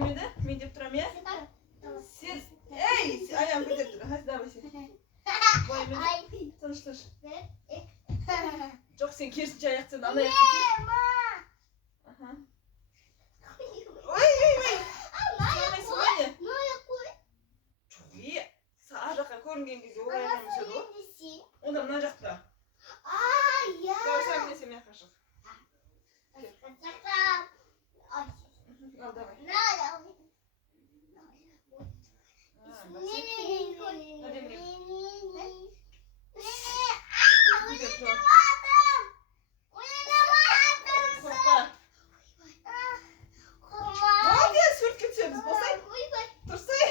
мені? Мен деп тұрам, иә? Сен, ей, аяғын көтеріп тұр. Хәз, давай сен. Былай мені. Тыныш. Жоқ, сен керісінше аяқты сен ана аяқты сен. Ой. Сенмейсің ғой не? Жоқ, ар жаққа көрінген кезде орайынан өседі ғой. Онда мына жақта. Давай сәл несе мен қашық. Al, давай. Молодец, сөртке түсеміз, болсай? Тұрсай?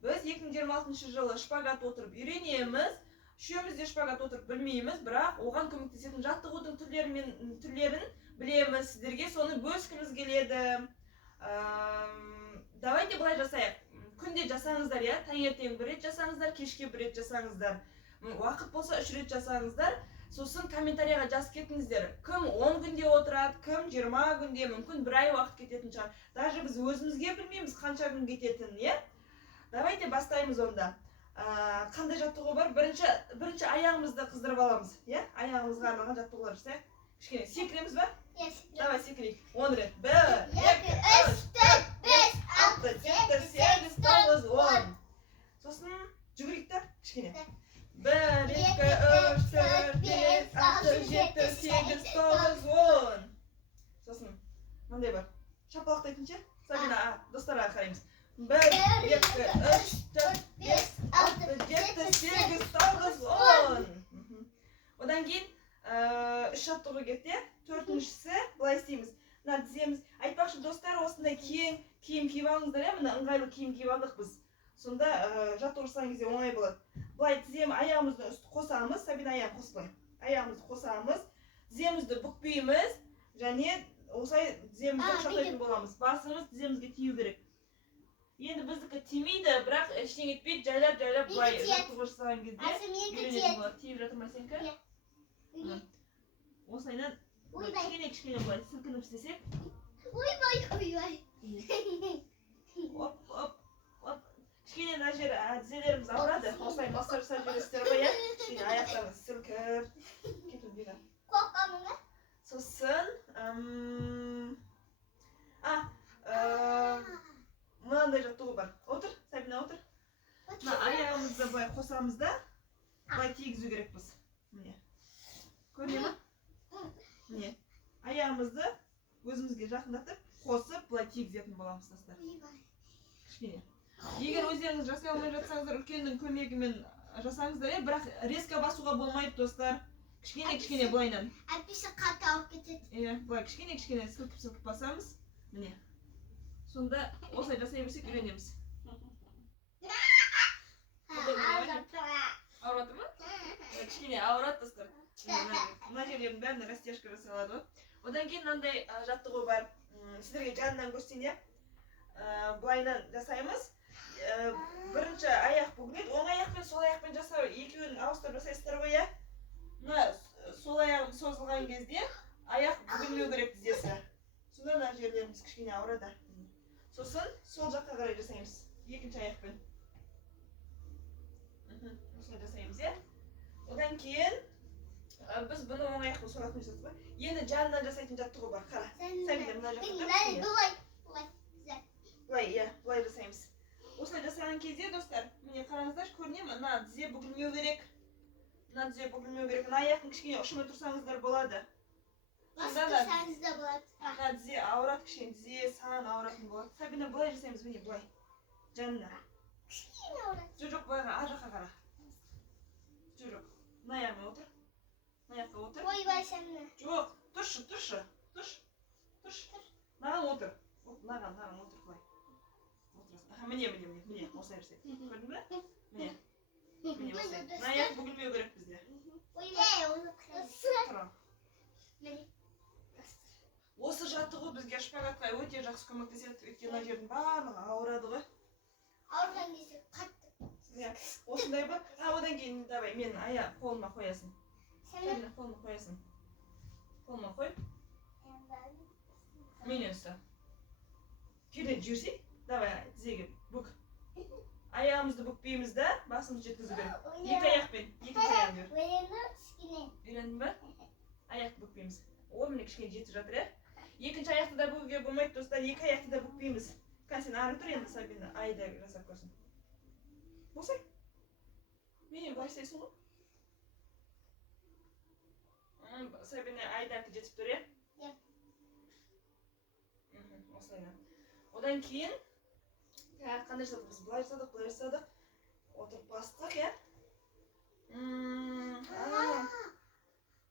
Біз 2026 жылы шпагат отырып үйренеміз. Үшеуміз де шпагат отырып білмейміз, бірақ оған көмектесетін жаттығудың түрлерін білеміз. Сіздерге соны бөліскіміз келеді. Давайте былай жасайық. Күнде жасаңыздар, иә? Таңертең бір рет жасаңыздар, кешке бір рет жасаңыздар. Уақыт болса 3 рет жасаңыздар. Сосын комментарияға жазып кетіңіздер. Кім 10 күнде отырады, кім 20 күнде, мүмкін бір ай уақыт кететін шығар. Даже біз өзімізге білмейміз қанша күн кететінін, иә? Давайте бастаймыз онда. Қандай жаттығу бар? Бірінші аяғымызды қыздырып аламыз, иә? Аяғымызға арналған жаттығулар жасайық. Кішкене секіреміз ба? Давай секірейік. 10 рет. 1, 2, 3, 4, 5, 6, 7, 8, 9, 10. Сосын жүгірейік та, кішкене. 1, 2, 3, 4, 5, 6, 7, 8, 9, 10. Сосын, мындай бар. Шапалақтайтынша, Сабина, достарға қараймыз. 1, 2, 3, 4, 5, 6, 7, 8, 9, 10. Одан кейін 3 жаттығу кетті. Төртіншісі былай істейміз. Мына тіземіз. Айтпақшы достар, осындай киім киіп алыңыздар, иә? Мына ыңғайлы киім киіп алдық біз. Сонда жаттығу жасаған кезде оңай болады. Былай тізем аяғымызды үсті қосамыз. Сабина аяғын қоспай. Аяғымызды қосамыз. Тіземізді бүкпейміз. Және осылай тіземізді құшақтайтын боламыз. Басымыз тіземізге тию керек. Енді біздікі тимейді, бірақ ештеңе етпейді, жайлап былай жаттығу жасаған кезде үйренетін болады. Тиіп жатыр ма сенікі? Осылайынан кішкене былай сілкініп істесек. Оп. Кішкене мына жер тізелеріміз ауырады. Осылай массаж жасап жібересіздер ғой, иә? Кішкене аяқтарыңыз сілкіп кету деген. Сосын мынандай жаттығу бар. Отыр, Сабина, отыр. Мына аяғымызды былай қосамыз да, былай тигізу керекпіз. Міне. Көріне ма? Міне. Аяғымызды өзімізге жақындатып, қосып, былай тигізетін боламыз, достар. Кішкене. Егер өздеріңіз жасай алмай жатсаңыздар, үлкеннің көмегімен жасаңыздар, бірақ резко басуға болмайды, достар. Кішкене былайнан. Әппесі қатты алып кетеді. Былай кішкене сілкіп басамыз. Міне. Сонда осылай жасай берсек үйренеміз. Ауырады ма? Кішкене ауырады, достар. Мына жерлердің бәріне растяжка жасалады. Одан кейін мынандай жаттығу бар. Сіздерге жанынан көрсетейін. Былайнан жасаймыз. Бірінші аяқ бүгінеді. Оң аяқпен сол аяқпен жасау. Екеуін ауыстырып жасайсыздар ғой, иә? Мына сол аяғым созылған кезде аяқ бүгілмеу керек тізесі. Сонда мына жерлеріміз кішкене ауырады. Сосын сол жаққа қарай жасаймыз. Екінші аяқпен. Осылай жасаймыз, иә? Одан кейін біз бұны оң аяқпен сол аяқпен жасадық па? Енді жанынан жасайтын жаттығу бар. Қара. Сәбина мына жаққа былай жасаймыз. Осылай жасаған кезде, достар, міне қараңыздар, көріне ме? Мына тізе бүгілмеу керек. Мына аяқтың кішкене ұшымен тұрсаңыздар болады. Тұрсаңыз да болады. Мына тізе ауырады, кішкене тізе сан ауыратын болады. Сабина былай жасаймыз, міне былай. Жанына. Кішкене ауырады. Жоқ, былайға, ар жаққа қара. Жоқ. Мына аяғыма отыр. Мына аяққа отыр. Ойбай сәміне. Жоқ, тұршы. Маған отыр. Маған отыр былай. Міне, осылай жасайық. Көрдің бе? Міне осылай. Мына аяқ бүгілмеу керек бізде. Ойбай, оны тұрам. жаттығу бізге шпагатқа өте жақсы көмектеседі. Өйткені мына жердің барлығы ауырады ғой. Ауырған кезде қатты. Иә, осындай бар. Одан кейін давай мен қолыма қоясың. Сәлем. Қолыма қоясың. Қолыма қой. Менен ұста. Перден жүрсей. Давай, тізеге бүк. Аяғымызды бүкпейміз да, басымызды жеткізу керек. Екі аяқпен, екінші аяғын жүр. Үйрендің бе? Аяқты бүкпейміз. О, міне кішкене жетіп жатыр, е? Екінші аяқты да бүгуге болмайды, достар. Екі аяқты да бүкпейміз. Сен ары тұр енді Сабина, айда жасап көрсін. Босай. Менен былай істейсің ғой? Сабина айдакі жетіп тұр, е? Осылайна. Одан кейін қандай жасадық біз? Бұлай жасадық. Отырып бастық, е?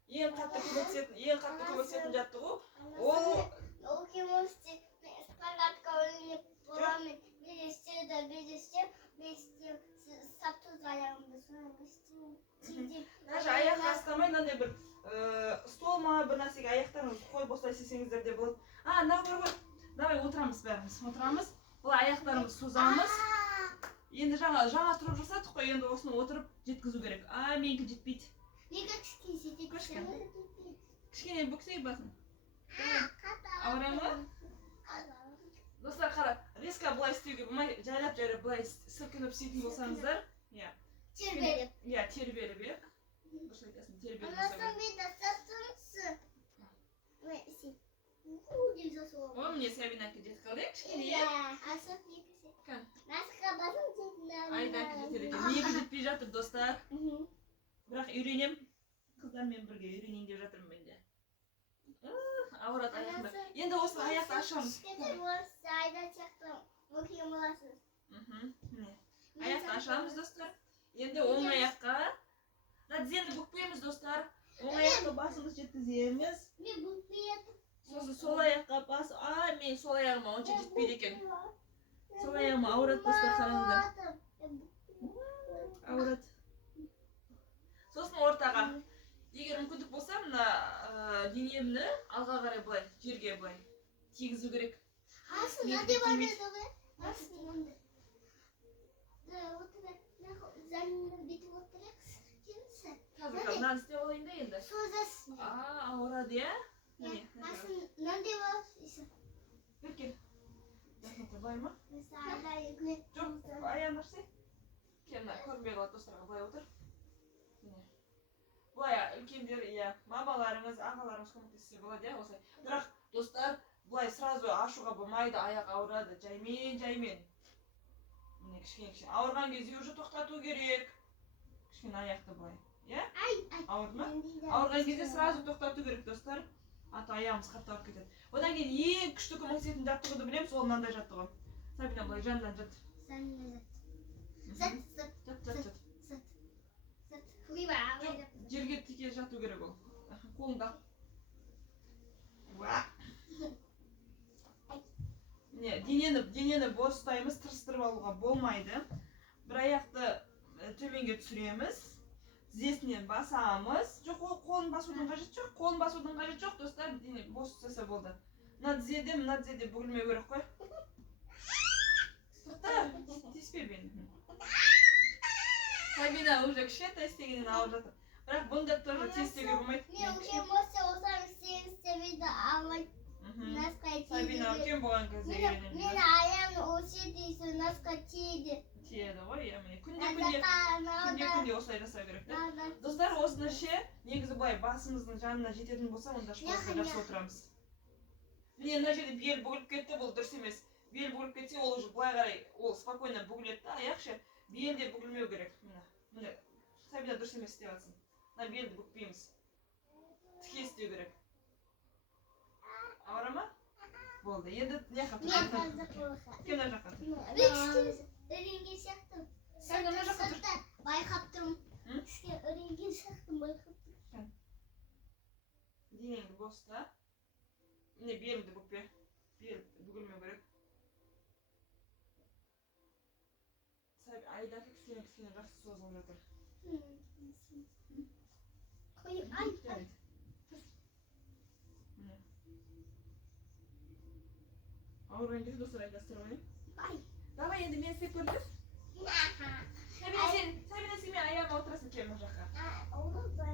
Ең қатты көмектесетін жаттығу. Ол кемосте спагатқа өлініп боламын. Бестеп, саптыз аяғымды соны Даже аяқ астамай, мынандай бір стол ма бір нәрсеге аяқтарыңызды қойып осылай істесеңіздер де болады. Наоборот. Давай отырамыз бәріміз. Отырамыз. Бұл аяқтарымызды созамыз. Енді жаңа тұрып жасадық қой, енді осыны отырып жеткізу керек. Менікі жетпейді. Неге кішкене жетеді? Кішкене бүксей басын. Ауыра ма? Достар, қара, резко былай істеуге болмай, жайлап былай сілкініп істейтін болсаңыздар. Тербеліп. Тербеліп, е? Дұрыс айтасың, тербеліп. Анасың мен жасасыңсы. О, міне Сабинакі жетіп қалды, кішкене, е? Асып екісі. Насыға басым жетінен. Айдакі жетеді екен. Неге жетпей жатыр, достар? Бірақ үйренем. Қыздармен бірге үйренейін деп жатырмын мен де. Ауырат аяқында. Енді осы аяқты ашамыз. Кішкентай боласыз, айда чақтым. Оқиын боласыз. Аяқты ашамыз, достар. Енді оң аяққа. Тізені бүкпейміз, достар. Оң аяққа басымыз жеткіземіз. Мен бүкпейді. Сосын сол аяққа бас. Мен сол аяғыма онша жетпейді екен. Сол аяғыма ауырат, достар, қараңыздар. Ауырат. Сосын ортаға. Егер мүмкіндік болса, мына денемді алға қарай былай, жерге былай тигізу керек. Асыл, нәде бар еді ғой? Асыл, нәде. Зәнімді бетіп отырайық, келісі. Қазір мынаны істеп алайын да енді. Созасын. Ауырады, е? Асыл, нәде бар есі? Бір кел. Жақында былай ма? Жоқ, Жоқ, аяғын ашсай. Кел, көрінбей қалады, достарға былай отыр. Бұлай үлкендер, мамаларыңыз, ағаларыңыз көмектессе болады, осылай. Бірақ, достар, бұлай сразу ашуға болмайды, аяқ ауырады, жаймен. Міне, кішкене. Ауырған кезде уже тоқтату керек. Кішкене аяқты бұлай. Ауырды ма? Ауырған кезде сразу тоқтату керек, достар. Аты аяғымыз қатты ауырып кетеді. Одан кейін ең күшті көмектесетін жаттығуды білеміз, ол мынандай жаттығу. Сабина бұлай жанынан жат. Жат. Жерге тіке жату керек ол. Қолыңда. Денені бос ұстаймыз, тырыстырып алуға болмайды. Бір аяқты төменге түсіреміз. Тізесінен басамыз. Жоқ, қолын басудың қажет жоқ, достар. Дене бос ұстаса болды. Мына тізеде бүгілмеу керек қой. Тоқта, теспе бені. Сабина уже кішкентай істегеннен алып жатыр. Бірақ бұнда тоже тестеуге болмайды. Мен үлкен болса осам істемейді алмайды. Сабина үлкен болған кезде үйренемін. Мен аяғымды осы дейсің, насқа тиеді. Тиеді ғой, күнде осылай жасау керек. Достар, осыны ше, негізі былай басымыздың жанына жететін болса, онда шпагатқа жақсы отырамыз. Міне, мына жерде бел бүгіліп кетті, бұл дұрыс емес. Бел бүгіліп кетсе, ол уже былай қарай, ол спокойно бүгіледі да, аяқ ше. Белде бүгілмеу керек. Міне, Сабина дұрыс емес істеп жатсың. Мына белді бүкпейміз. Тіке істеу керек. Ауыра ма? Болды. Енді не жаққа тұр? Кем мына жаққа тұр? Үренген сияқтым. Сәнді мына жаққа тұр? Байқап тұрмын. Үренген сияқтым, байқап тұрмын. Денеңді боста. Міне белді бүкпе. Бел бүгілмеу керек. Айдакі кішкене жақсы созылып жатыр. ауырған кезде достар айтасыздар ма? Бай. Давай енді мен істеп көріңіз. Сәбина сен мен аяғыма отырасың кел мына жаққа.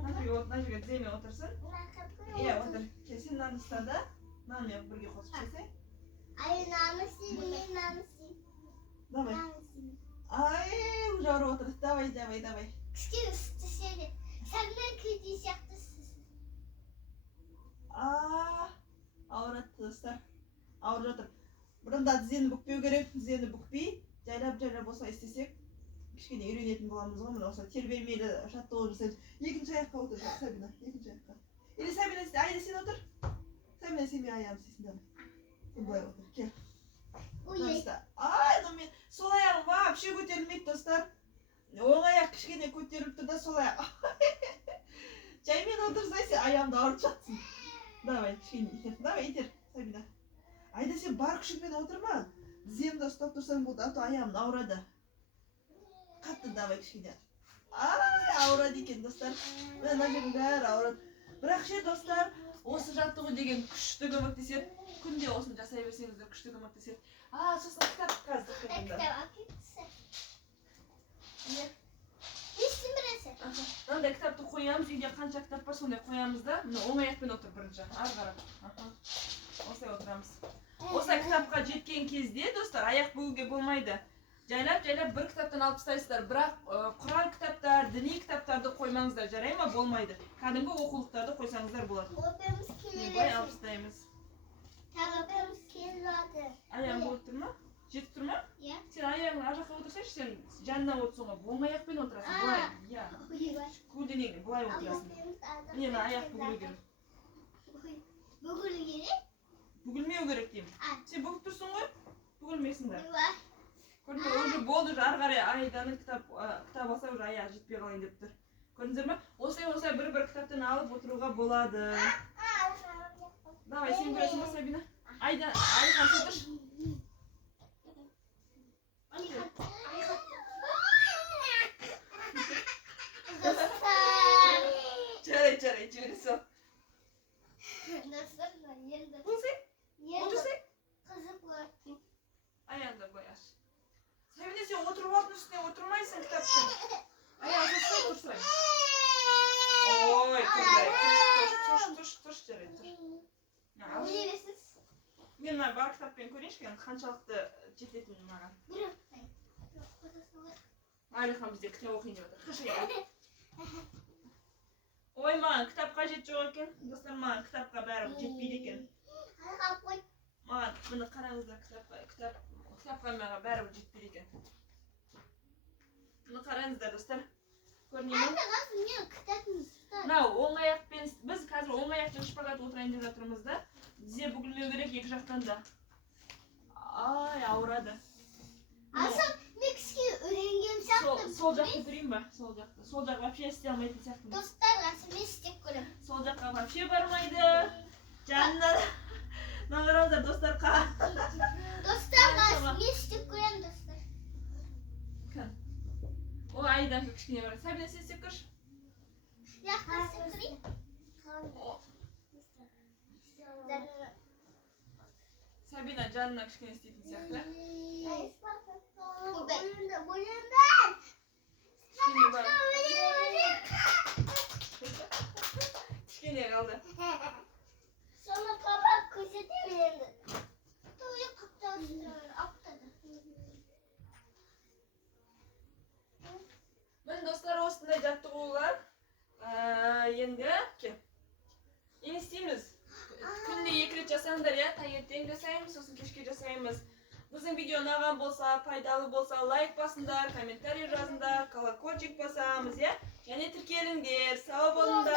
Мына жерге тіземе отырсын. Иә, отыр. Кел сен нанды ұста да. Нанмен бірге қосып жесең. Ай, намысын, мен намысын. Давай. Ай, уже ауырып отырсыз. Давай. Кішкене үсті сені. Сәбінен күйдей сияқтысыз. Ауырады достар. Ауырып жатыр. Бұрында тізені бүкпеу керек. Тізені бүкпей, жайлап осылай істесек, кішкене үйренетін боламыз ғой. Мына осылай тербелмелі жаттығу жасаймыз. Екінші аяққа отыр, Сәбина. Екінші аяққа. Или Сәбина, Айда сен отыр. Сәбина сен мен аяғым істейсің, давай. Сен былай отыр. Кел. Ай, мен сол аяғым вообще көтерілмейді, достар. Оң аяқ кішкене көтеріліп тұр да сол аяқ. Жаймен отырсай сен аяғымды ауырып жатсың. Давай, кішкене итер. Давай, итер, Сәбина. Айда сен бар күшіңмен отырма. Тіземді ұстап тұрсаң болды, а то аяғым ауырады. Қатты давай кішкене. Ай, ауырады екен, достар. Мына жердің бәрі ауырады. Бірақ ше, достар, осы жаттығу деген күшті көмектеседі. Күнде осыны жасай берсеңіздер күшті көмектеседі. Сосын кітап қазір қойыңдар. Не істейін біресе? Мынандай кітапты қоямыз, үйде қанша кітап бар, сондай қоямыз да. Оң аяқпен отыр бірінші, ары қарап. Осылай отырамыз. Осылай кітапқа жеткен кезде, достар, аяқ бөгуге болмайды. Жайлап бір кітаптан алып тастайсыздар, бірақ Құран кітаптар, діни кітаптарды қоймаңыздар, жарай ма? Болмайды. Кәдімгі оқулықтарды қойсаңыздар болады. Опеміз келеді. Былай алып тастаймыз. Опеміз келеді. Аяғың болып тұр ма? Жетіп тұр ма? Иә. Сен аяғың ар жаққа отырсайшы, сен жанына отырсың ғой. Оң аяқпен отырасың. Былай. Иә. Көлденең, былай отырасың. Мені аяқ бүгілу керек. Бүгілу керек? Бүгілмеу керек деймін. Сен бүгіп тұрсың ғой? Бүгілмейсіңдер. Көрдіңіздер Уже болды, ары қарай Айданың кітап алса, уже аяғы жетпей қалайын деп тұр. Көрдіңіздер ме? Осылай бір кітаптан алып отыруға болады. Давай, сен көресің ба, Сәбина? Айхан сотыр. Жарай, жібере сал. Отырсай? Қызып көрдім. Аяғында былай аш. Сәбина, сен отырып алдың үстіне отырмайсың кітаптың. Аяғы тұрсай. Ой, тұрш, жарай, тұр. Мен бар кітаппен көрейінші, қаншалықты жететінін маған. Айлыхан бізде кітап оқиын деп отыр. Ой, маған кітап қажет жоқ екен. Достар, маған кітапқа бәрі жетпейді екен. Маған, мұны қараңыздар, кітапқа маған бәрі жетпейді екен. Мұны қараңыздар, достар. Көрінемін? Оң аяқпен, біз қазір оң аяқпен шпагат отырайын деп жатырмыз да. Тізе бүгілмеу керек екі жақтан да. Ай, ауырады. Асыл, мен кішкене үйренген сияқтымын. Сол жақты көрейін ба? Сол жақты. Сол жақ вообще істей алмайтын сияқтымын. Достар, асыл, мен істеп көрем. Сол жаққа вообще бармайды. Жанына нағыраздар, достар қа. Достар, асыл, мен істеп көрем, достар. Кін? О, Айдан кішкене бар. Сәбина, сен істеп көрші? Яқта істеп көрейін. Сәбина жанына кішкене істейтін сияқты. Кішкене қалды. Соны папа көрсетемін енді. Той аптады. Міне достар, осындай жаттығулар. Енді не істейміз? Күнде 2 рет жасаңдар, я, таңертең жасаймыз, сосын кешке жасаймыз. Біздің видео ұнаған болса, пайдалы болса, лайк басыңдар, комментарий жазыңдар, колокольчик басамыз, я. Және тіркеліңдер, сау болыңдар.